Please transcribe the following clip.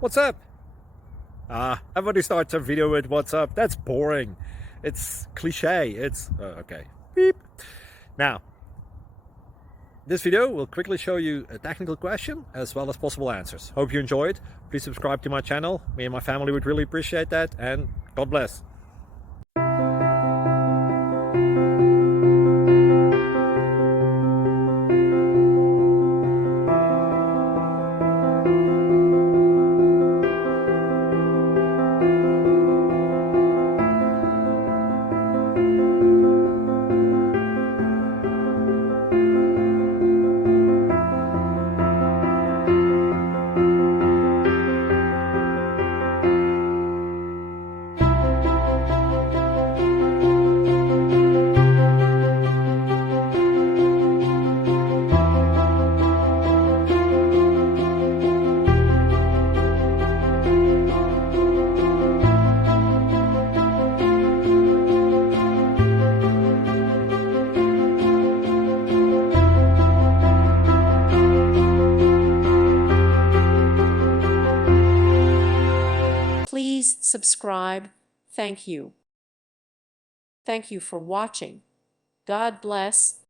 What's up? Everybody starts a video with what's up. That's boring. It's cliche. It's okay. Beep. Now, this video will quickly show you a technical question as well as possible answers. Hope you enjoyed. Please subscribe to my channel. Me and my family would really appreciate that, and God bless. Please subscribe. Thank you. Thank you for watching. God bless.